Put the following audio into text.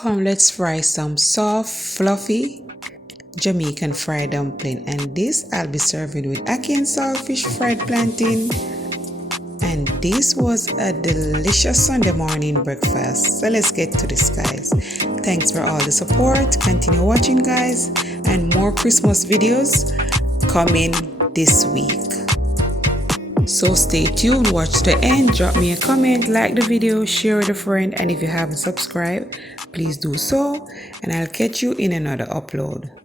come let's fry some soft, fluffy Jamaican Fry dumpling, and this I'll be serving with ackee and saltfish fried plantain. And this was a delicious Sunday morning breakfast. So let's get to this, guys. Thanks for all the support. Continue watching, guys, and more Christmas videos coming this week. So stay tuned, watch to the end, drop me a comment, like the video, share with a friend, and if you haven't subscribed, please do so, and I'll catch you in another upload.